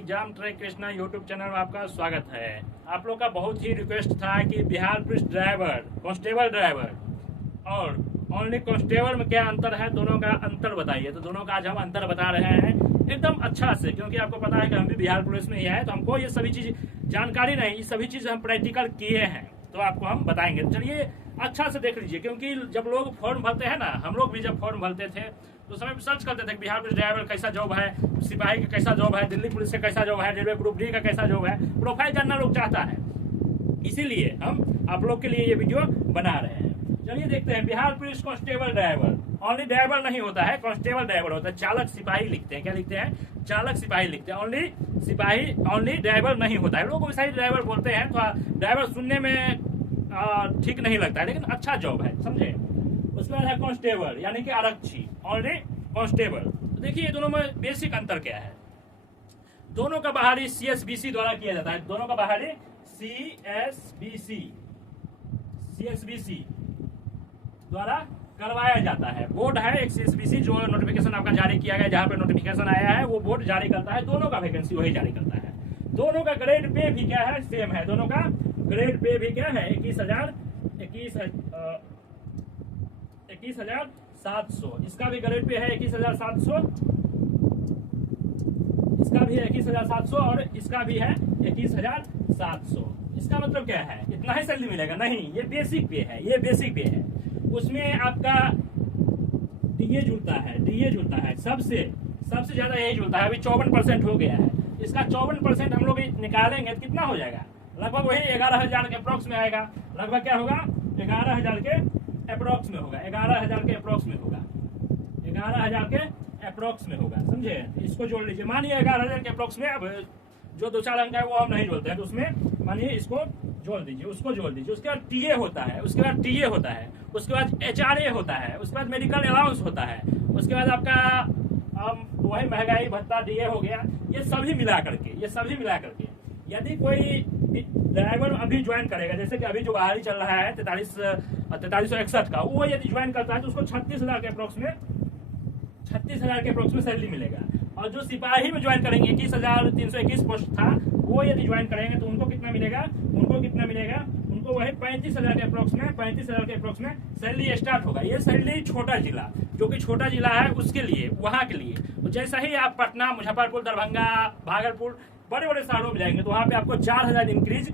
Exam track Krishna YouTube channel में आपका स्वागत है। आप लोग का बहुत ही रिक्वेस्ट था कि Bihar police driver, constable driver और ओनली कांस्टेबल में क्या अंतर है, दोनों का अंतर बताइए। तो दोनों का आज हम अंतर बता रहे हैं एकदम अच्छा से, क्योंकि आपको पता है कि हम भी बिहार पुलिस में ही है, तो हमको ये सभी चीज जानकारी नहीं, ये सभी चीज हम प्रैक्टिकल किए हैं, तो आपको हम बताएंगे। चलिए अच्छा से देख लीजिए, क्योंकि जब लोग फॉर्म भरते हैं ना, हम लोग भी जब फॉर्म भरते थे तो समय सर्च करते थे बिहार पुलिस ड्राइवर कैसा जॉब है, सिपाही का कैसा जॉब है, दिल्ली पुलिस का कैसा जॉब है, रेलवे ग्रुप डी का कैसा जॉब है, प्रोफाइल जानना लोग चाहता है। इसीलिए हम आप लोग के लिए ये वीडियो बना रहे हैं। चलिए देखते हैं। Bihar police constable driver, only driver नहीं होता है, कांस्टेबल ड्राइवर होता है। चालक सिपाही लिखते हैं, क्या लिखते हैं? चालक सिपाही लिखते हैं। ओनली सिपाही, ओनली ड्राइवर नहीं होता है। लोग वैसा ही ड्राइवर बोलते हैं, थोड़ा ड्राइवर सुनने में ठीक नहीं लगता है, लेकिन अच्छा जॉब है, समझे। उसके बाद है कांस्टेबल, यानी कि आरक्षी, ओनली कांस्टेबल। तो देखिए ये दोनों में बेसिक अंतर क्या है। दोनों का बाहरी CSBC द्वारा किया जाता है, दोनों का बाहरी CSBC द्वारा करवाया जाता है। बोर्ड है एक CSBC, जो नोटिफिकेशन आपका जारी किया गया, जहां पे नोटिफिकेशन आया है वो बोर्ड जारी करता है। दोनों का वैकेंसी वही जारी करता है। दोनों का ग्रेड पे भी क्या है, सेम है। दोनों का ग्रेड पे भी क्या है, 21,700। इसका भी ग्रेड पे है 21,700, इसका भी है 21,700 और इसका भी है 21,700। इसका मतलब क्या है, इतना ही सैलरी मिलेगा? नहीं, ये बेसिक पे है, ये बेसिक पे है। उसमें आपका डीए जुड़ता है, सबसे ज्यादा यही जुड़ता है। अभी 54% हो गया है। इसका 54% हम लोग निकालेंगे तो कितना हो जाएगा? लगभग वही 11,000 के अप्रोक्स में आएगा। लगभग क्या होगा? 11,000 के अप्रोक्स में होगा, 11,000 के अप्रोक्स में होगा, 11,000 के अप्रोक्स में होगा, समझे। इसको जोड़ लीजिए। मानिए 11,000 के अप्रोक्स में, अब जो 2-4 अंक है वो हम नहीं जोड़ते हैं, तो उसमें मानिए इसको जोड़ दीजिए, उसको जोड़ दीजिए। उसके बाद टीए होता है, उसके बाद टीए होता है, उसके बाद HRA होता है, उसके बाद मेडिकल अलाउंस होता है, उसके बाद आपका वही महंगाई भत्ता डीए हो गया। ये सभी मिला करके यदि कोई ड्राइवर अभी ज्वाइन करेगा, जैसे कि अभी जो बाहरी चल रहा है 4361 का, वो यदि ज्वाइन करता है तो उसको 36,000 के अप्रोक्स में सैलरी मिलेगा। और जो सिपाही में ज्वाइन करेंगे, 21,321 पोस्ट था, वो यदि ज्वाइन करेंगे तो उनको कितना मिलेगा? उनको वही 35,000 के अप्रोक्स में सैलरी स्टार्ट होगा। ये सैलरी छोटा जिला, जो कि छोटा जिला है उसके लिए, वहां के लिए। जैसा ही आप पटना, मुजफ्फरपुर, दरभंगा, भागलपुर, बड़े बड़े शहरों में जाएंगे तो वहां पे आपको 4,000 इंक्रीज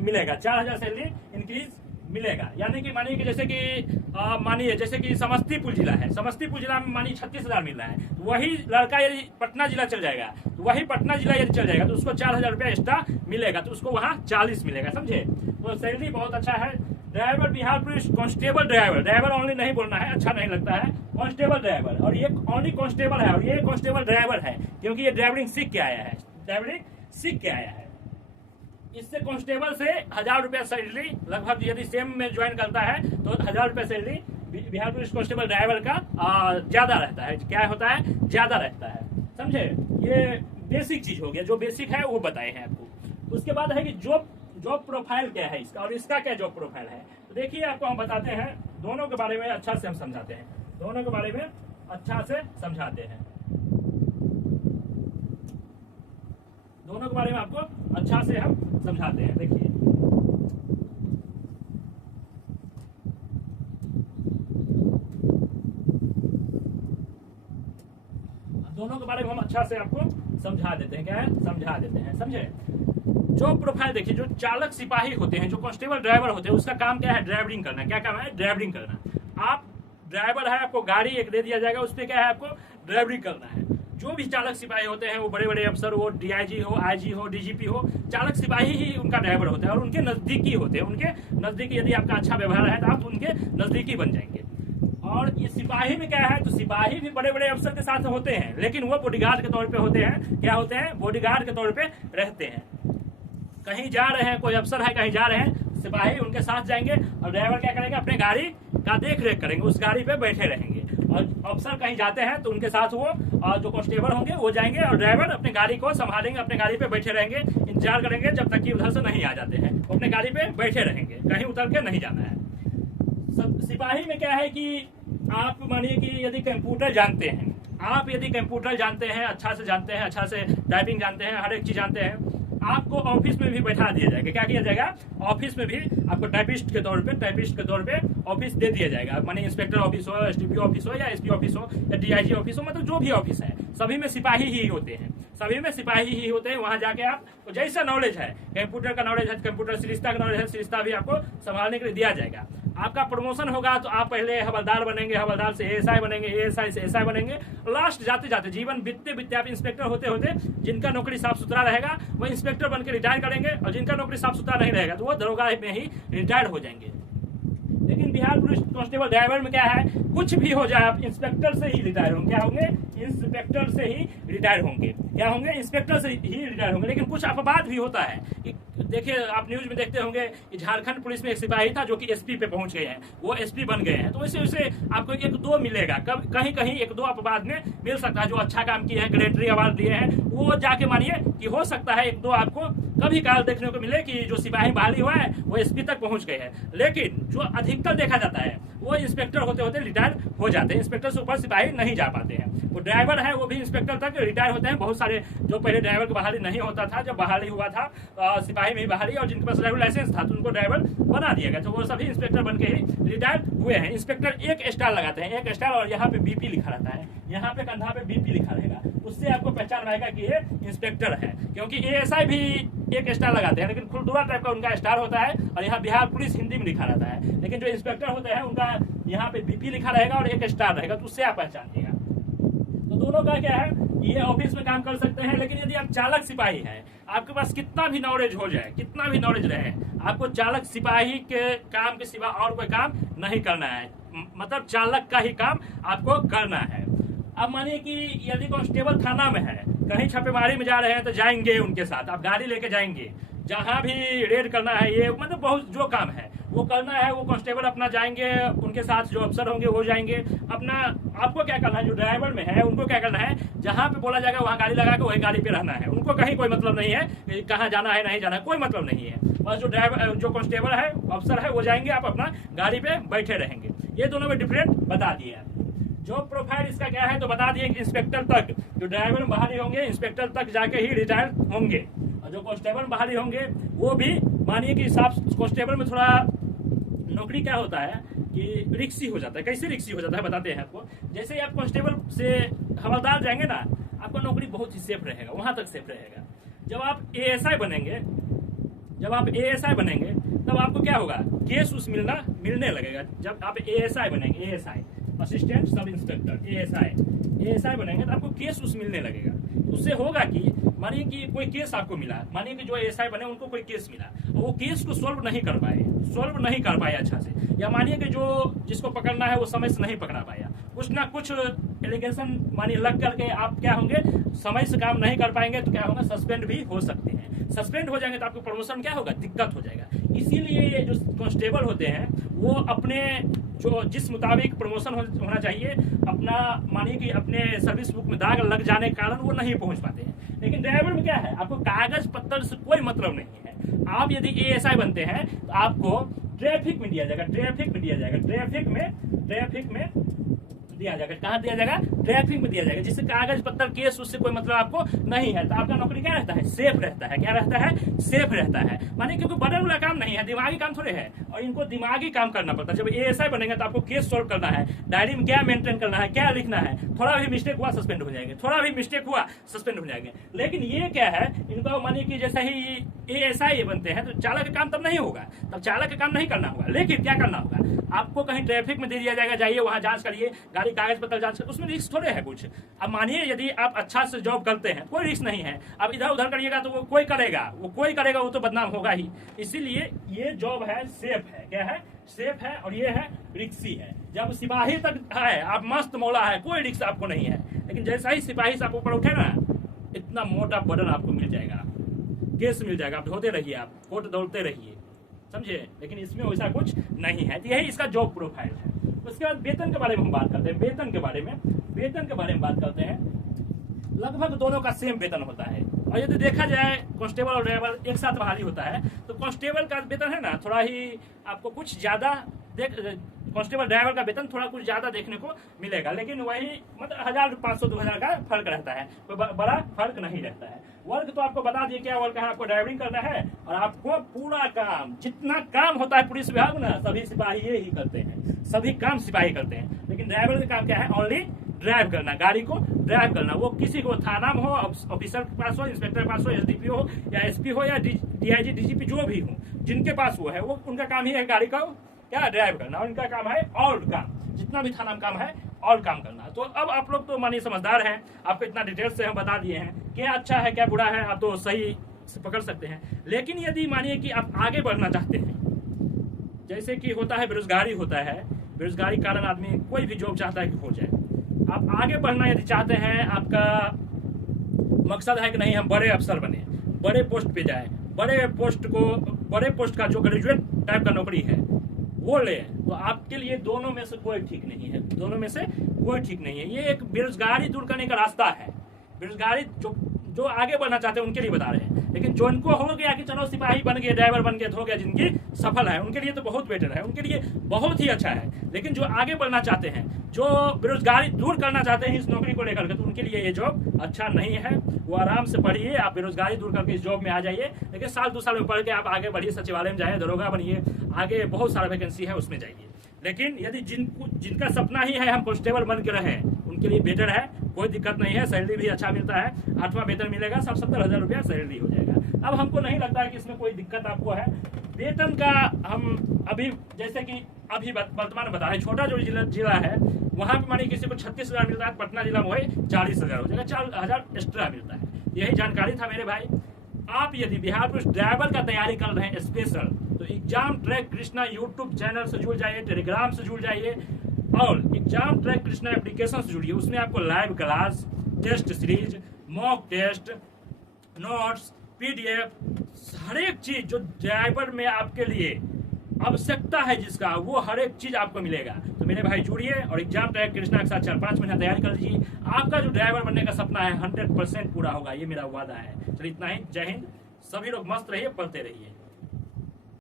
मिलेगा, 4,000 सैलरी इंक्रीज मिलेगा। यानी कि मानिए कि जैसे कि समस्तीपुर जिला है, समस्तीपुर जिला में मानिए 36,000 मिल रहा है, तो वही लड़का यदि पटना जिला चल जाएगा, तो वही पटना जिला यदि चल जाएगा तो उसको 4,000 रुपया एक्स्ट्रा मिलेगा, तो उसको वहाँ 40 मिलेगा, समझे। तो सैलरी बहुत अच्छा है। Driver Bihar police constable driver only नहीं बोलना है, अच्छा नहीं लगता है। कांस्टेबल ड्राइवर, और ये ओनली कांस्टेबल है और ये कांस्टेबल ड्राइवर है, क्योंकि ये ड्राइवरिंग सीख के आया है। इससे कांस्टेबल से 1,000 रुपया सैलरी लगभग, यदि सेम में ज्वाइन करता है तो 1,000 रुपया salary Bihar police constable driver का ज्यादा रहता है। क्या होता है? ज्यादा रहता है, समझे। ये बेसिक चीज हो गया, जो बेसिक है वो बताए हैं आपको। उसके बाद है कि जॉब प्रोफाइल क्या है इसका, और इसका क्या जॉब प्रोफाइल है। तो देखिए आपको हम बताते हैं, दोनों के बारे में अच्छा से हम समझाते हैं, दोनों के बारे में आपको अच्छा से हम समझाते हैं। देखिए दोनों के बारे में हम अच्छा से आपको समझा देते हैं। क्या है? समझा देते हैं, समझे। जॉब प्रोफाइल देखिए, जो चालक सिपाही होते हैं, जो कांस्टेबल ड्राइवर होते हैं, उसका काम क्या है? ड्राइवरिंग करना। क्या काम है? ड्राइवरिंग करना। आप ड्राइवर है, आपको गाड़ी एक दे दिया जाएगा, उस पर क्या है? आपको ड्राइवरिंग करना है। जो भी चालक सिपाही होते हैं, वो बड़े बड़े अफसर हो, DIG हो, IG हो, DGP हो, चालक सिपाही ही उनका ड्राइवर होता है और उनके नजदीकी होते हैं। उनके नजदीकी यदि आपका अच्छा व्यवहार है तो आप उनके नजदीकी बन जाएंगे। और ये सिपाही में क्या है, तो सिपाही भी बड़े बड़े अफसर के साथ होते हैं, लेकिन वो बॉडीगार्ड के तौर पे होते हैं। क्या होते हैं? बॉडीगार्ड के तौर पे रहते हैं। कहीं जा रहे हैं, कोई अफसर है कहीं जा रहे हैं, सिपाही उनके साथ जाएंगे और ड्राइवर क्या करेंगे? अपने गाड़ी का देख रेख करेंगे, उस गाड़ी पे बैठे रहेंगे। और अफसर कहीं जाते हैं तो उनके साथ वो जो कांस्टेबल होंगे वो जाएंगे और ड्राइवर अपने गाड़ी को संभालेंगे, अपने गाड़ी पे बैठे रहेंगे, इंतजार करेंगे जब तक कि उधर से नहीं आ जाते हैं। वो अपने गाड़ी पे बैठे रहेंगे, कहीं उतर के नहीं जाना है। सिपाही में क्या है कि आप मानिए कि यदि कंप्यूटर जानते हैं, आप यदि कंप्यूटर जानते हैं, अच्छा से जानते हैं, अच्छा से टाइपिंग जानते हैं, हर एक चीज जानते हैं, आपको ऑफिस में भी बैठा दिया जाएगा। क्या किया जाएगा? ऑफिस में भी आपको टाइपिस्ट के तौर पे ऑफिस दे दिया जाएगा। माने इंस्पेक्टर ऑफिस हो, एसडीपी ऑफिस हो, या एसपी ऑफिस हो, या डीआईजी ऑफिस हो, मतलब जो भी ऑफिस है, सभी में सिपाही ही होते हैं, वहां जाके आप जैसा नॉलेज है, कंप्यूटर का नॉलेज है, कंप्यूटर सरिस्ता का नॉलेज है, सरिस्ता भी आपको संभालने के लिए दिया जाएगा। आपका प्रमोशन होगा तो आप पहले हवलदार बनेंगे, हवलदार से एएसआई बनेंगे, एएसआई से एसआई बनेंगे, लास्ट जाते जाते जीवन बीतते बीतते आप इंस्पेक्टर होते होते, जिनका नौकरी साफ सुथरा रहेगा वो इंस्पेक्टर बन के रिटायर करेंगे, और जिनका नौकरी साफ सुथरा नहीं रहेगा तो वो दरोगा में ही रिटायर हो जाएंगे। लेकिन बिहार पुलिस कांस्टेबल ड्राइवर में क्या है, कुछ भी हो जाए आप इंस्पेक्टर से ही रिटायर होंगे। क्या होंगे? इंस्पेक्टर से ही रिटायर होंगे। क्या होंगे? इंस्पेक्टर से ही रिटायर होंगे। लेकिन कुछ अपवाद भी होता है कि देखिए, आप न्यूज में देखते होंगे कि झारखंड पुलिस में एक सिपाही था जो कि एसपी पे पहुंच गए हैं, वो एसपी बन गए हैं, तो वैसे वैसे आपको एक दो मिलेगा, कहीं कहीं एक दो अपवाद में मिल सकता है। जो अच्छा काम किए हैं, ग्रेटरी अवार्ड दिए हैं, वो जाके मानिए कि हो सकता है एक दो आपको कभी काल देखने को मिले कि जो सिपाही बहाली हुआ है वो एसपी तक पहुंच गए हैं। लेकिन जो अधिकतर देखा जाता है वो इंस्पेक्टर होते होते रिटायर हो जाते हैं, इंस्पेक्टर से ऊपर सिपाही नहीं जा पाते हैं। वो ड्राइवर है वो भी इंस्पेक्टर तक रिटायर होते हैं। बहुत सारे जो पहले ड्राइवर की बहाली नहीं होता था, जब बहाली हुआ था सिपाही में ही बहाली, और जिनके पास ड्राइवर लाइसेंस था तो उनको ड्राइवर बना दिया गया, तो वो सभी इंस्पेक्टर बन के ही रिटायर हुए हैं। इंस्पेक्टर एक स्टार लगाते हैं, एक स्टार, और यहाँ पे बीपी लिखा रहता है, यहाँ पे कंधा पे बीपी लिखा रहेगा, उससे आपको पहचान आएगा कि ये इंस्पेक्टर है। क्योंकि एएसआई भी एक स्टार लगाते हैं, लेकिन खुलदुरा टाइप का उनका स्टार होता है, और यहाँ बिहार पुलिस हिंदी में लिखा रहता है। लेकिन जो इंस्पेक्टर होते हैं उनका यहाँ पे बीपी लिखा रहेगा और एक स्टार रहेगा, तो उससे आप पहचानिएगा। तो दोनों का क्या है, ये ऑफिस में काम कर सकते हैं। लेकिन यदि आप चालक सिपाही हैं, आपके पास कितना भी नॉलेज हो जाए, कितना भी नॉलेज रहे, आपको चालक सिपाही के काम के सिवा और कोई काम नहीं करना है। मतलब चालक का ही काम आपको करना है। अब मानिए कि यदि कांस्टेबल थाना में है, कहीं छापेमारी में जा रहे हैं, तो जाएंगे उनके साथ, आप गाड़ी लेके जाएंगे, जहां भी रेड करना है, ये मतलब बहुत जो काम है वो करना है, वो कांस्टेबल अपना जाएंगे, उनके साथ जो अफसर होंगे वो जाएंगे। अपना आपको क्या करना है, जो ड्राइवर में है उनको क्या करना है, जहां पे बोला जाएगा वहां गाड़ी लगा के वही गाड़ी पे रहना है। उनको कहीं कोई मतलब नहीं है कहाँ जाना है नहीं जाना है, कोई मतलब नहीं है। बस जो ड्राइवर जो कांस्टेबल है, अफसर है, वो जाएंगे, आप अपना गाड़ी पे बैठे रहेंगे। ये दोनों में डिफरेंट बता दिए। जॉब प्रोफाइल इसका क्या है तो बता दिए कि इंस्पेक्टर तक जो ड्राइवर में बहाली होंगे, इंस्पेक्टर तक जाके ही रिटायर होंगे, और जो कांस्टेबल में बहाली होंगे वो भी मानिए कि कांस्टेबल में थोड़ा नौकरी क्या होता है कि रिक्सी हो जाता है। कैसे रिक्सी हो जाता है बताते हैं आपको। जैसे ही आप कांस्टेबल से हवलदार जाएंगे ना, आपका नौकरी बहुत ही सेफ रहेगा, वहां तक सेफ रहेगा। जब आप एएसआई बनेंगे तब आपको क्या होगा, केस उस मिलने लगेगा। जब आप एएसआई बनेंगे, ASI assistant sub inspector, ASI बनेंगे तो आपको केस उस मिलने लगेगा। उससे होगा कि मानिए कि कोई केस आपको मिला, मानिए कि जो एएसआई बने उनको कोई केस मिला, वो केस को सॉल्व नहीं कर पाए अच्छा से, या मानिए कि जो जिसको पकड़ना है वो समय से नहीं पकड़ा पाया, कुछ ना कुछ एलिगेशन मानिए लग करके आप क्या होंगे, समय से काम नहीं कर पाएंगे, तो क्या होगा, सस्पेंड भी हो सकते हैं। सस्पेंड हो जाएंगे तो आपको प्रमोशन क्या होगा, दिक्कत हो जाएगा। इसीलिए जो कांस्टेबल होते हैं वो अपने जो जिस मुताबिक प्रमोशन होना चाहिए, अपना मानिए कि अपने सर्विस बुक में दाग लग जाने के कारण वो नहीं पहुंच पाते हैं। लेकिन ड्राइवर में क्या है, आपको कागज पत्तर से कोई मतलब नहीं है। आप यदि एएसआई बनते हैं तो आपको ट्रैफिक में दिया जाएगा, ट्रैफिक में दिया जाएगा। कहाँ दिया जाएगा, ट्रैफिक में दिया जाएगा, जिससे कागज पत्तर केस उससे कोई मतलब आपको नहीं है। तो आपका नौकरी क्या रहता है, सेफ रहता है। क्या रहता है, सेफ रहता है। मानिए क्योंकि बटन वाला काम नहीं है, दिमागी काम थोड़े है, और इनको दिमागी काम करना पड़ता है। जब एएसआई बनेंगे तो आपको केस सॉल्व करना है, डायरी में क्या मेंटेन करना है, क्या लिखना है। थोड़ा भी मिस्टेक हुआ सस्पेंड हो जाएंगे, लेकिन ये क्या है, इनको मानिए कि जैसे ही एएसआई बनते हैं तो चालक का काम तब नहीं होगा, तब चालक का काम नहीं करना होगा। लेकिन क्या करना होगा, आपको कहीं ट्रैफिक में दे दिया जाएगा, जाइए वहां जांच करिए, गाड़ी कागज पत्र जांच करिए, उसमें रिस्क थोड़े है कुछ। अब मानिए यदि आप अच्छा से जॉब करते हैं, कोई रिस्क नहीं है। अब इधर उधर करिएगा तो वो कोई करेगा वो तो बदनाम होगा ही। इसीलिए ये जॉब है, सेफ है। क्या है, सेफ है, और ये है रिक्सी है। जब सिपाही तक है आप मस्त मौला है, कोई रिक्स आपको नहीं है। लेकिन जैसा ही सिपाही से आप ऊपर उठे ना, इतना मोटा बटन आपको मिल जाएगा, केस मिल जाएगा, आप ढोते रहिए, आप कोर्ट दौड़ते रहिए, समझे। लेकिन इसमें वैसा कुछ नहीं है। तो यही इसका जॉब प्रोफाइल है। उसके बाद वेतन के बारे में हम बात करते हैं। वेतन के बारे में बात करते हैं। लगभग दोनों का सेम वेतन होता है। और यदि देखा जाए कांस्टेबल और ड्राइवर एक साथ बहाली होता है, तो कांस्टेबल का वेतन है ना थोड़ा ही आपको कुछ ज्यादा कांस्टेबल ड्राइवर का वेतन थोड़ा कुछ ज्यादा देखने को मिलेगा, लेकिन वही मतलब 1500-2000 का फर्क रहता है, कोई बड़ा फर्क नहीं रहता है। वर्क तो आपको बता दिए क्या वर्क है, आपको ड्राइविंग करना है और आपको पूरा काम, जितना काम होता है पुलिस विभाग में ना, सभी सिपाही ही करते हैं, सभी काम सिपाही करते हैं। लेकिन ड्राइवर का काम क्या है, ओनली ड्राइव करना, गाड़ी को ड्राइव करना। वो किसी को थाना में हो, ऑफिसर के पास हो, इंस्पेक्टर के पास हो, एसडीपीओ हो या एसपी हो या डीआईजी डीजीपी जो भी हो, जिनके पास वो है, वो उनका काम ही है गाड़ी का क्या ड्राइव करना, उनका काम है और काम, जितना भी थाना में काम है और काम करना। तो अब आप लोग तो मानिए समझदार हैं, आपको इतना डिटेल से हम बता दिए हैं क्या अच्छा है क्या बुरा है, आप तो सही से पकड़ सकते हैं। लेकिन यदि मानिए कि आप आगे बढ़ना चाहते हैं, जैसे कि होता है बेरोजगारी होता है, बेरोजगारी के कारण आदमी कोई भी जॉब चाहता है कि हो जाए। आप आगे बढ़ना यदि चाहते हैं, आपका मकसद है कि नहीं हम बड़े अफसर बने, बड़े पोस्ट पे जाए, बड़े पोस्ट का जो ग्रेजुएट टाइप का नौकरी है वो ले, तो आपके लिए दोनों में से कोई ठीक नहीं है, दोनों में से कोई ठीक नहीं है। ये एक बेरोजगारी दूर करने का रास्ता है। बेरोजगारी जो आगे बढ़ना चाहते हैं उनके लिए बता रहे हैं, लेकिन जो इनको हो गया कि चलो सिपाही बन गए, ड्राइवर बन गए, तो हो गया, जिंदगी सफल है, उनके लिए तो बहुत बेटर है, उनके लिए बहुत ही अच्छा है। लेकिन जो आगे बढ़ना चाहते हैं, जो बेरोजगारी दूर करना चाहते हैं इस नौकरी को लेकर के, तो उनके लिए ये जॉब अच्छा नहीं है। वो आराम से पढ़िए, आप बेरोजगारी दूर करके इस जॉब में आ जाइए, लेकिन साल 2 साल में पढ़ के आप आगे बढ़िए, सचिवालय में जाइए, दरोगा बनिए, आगे बहुत सारा वैकेंसी है उसमें जाइए। लेकिन यदि जिनका सपना ही है हम कांस्टेबल बन के रहें, उनके लिए बेटर है, कोई दिक्कत नहीं है, सैलरी भी अच्छा मिलता है, 8वां वेतन मिलेगा, 70,000 रुपया सैलरी हो जाएगा। अब हमको नहीं लगता है कि इसमें कोई दिक्कत आपको है वेतन का। हम अभी जैसे कि अभी वर्तमान बता रहे, छोटा जो जिला है वहाँ पे मानिए किसी को 36,000 मिलता है, पटना जिला में वही 40,000 हो जाएगा, 4,000 एक्स्ट्रा मिलता है। यही जानकारी था मेरे भाई। आप यदि बिहार पुलिस ड्राइवर का तैयारी कर रहे हैं स्पेशल, तो exam track Krishna YouTube channel से जुड़ जाइए, टेलीग्राम से जुड़ जाइए और एग्जाम ट्रैक कृष्णा एप्लीकेशन से जुड़िए। उसमें आपको live class, test series, mock test, notes, PDF, हर एक चीज जो ड्राइवर में आपके लिए आवश्यकता है जिसका, वो हर एक चीज आपको मिलेगा। तो मेरे भाई जुड़िए और एग्जाम ट्रैक कृष्णा के साथ 4-5 महीना तैयारी कर लीजिए। आपका जो ड्राइवर बनने का सपना है 100% पूरा होगा, ये मेरा वादा है। चलिए इतना ही, जय हिंद। सभी लोग मस्त रहिए, पढ़ते रहिए।